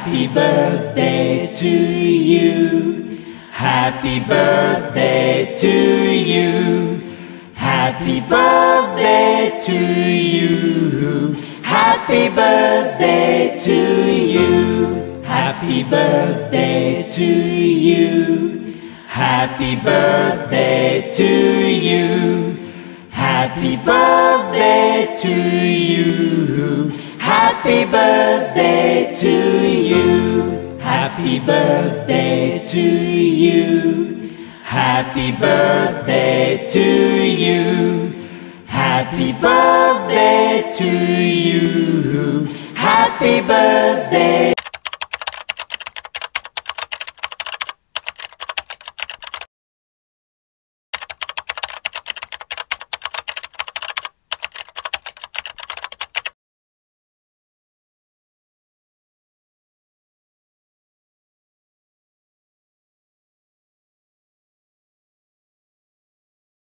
Happy birthday to you. Happy birthday to you. Happy birthday to you. Happy birthday to you. Happy birthday to you. Happy birthday to you. Happy birthday to you. Happy birthday to you. Happy birthday to you. Happy birthday to you. Happy birthday to you. Happy birthday.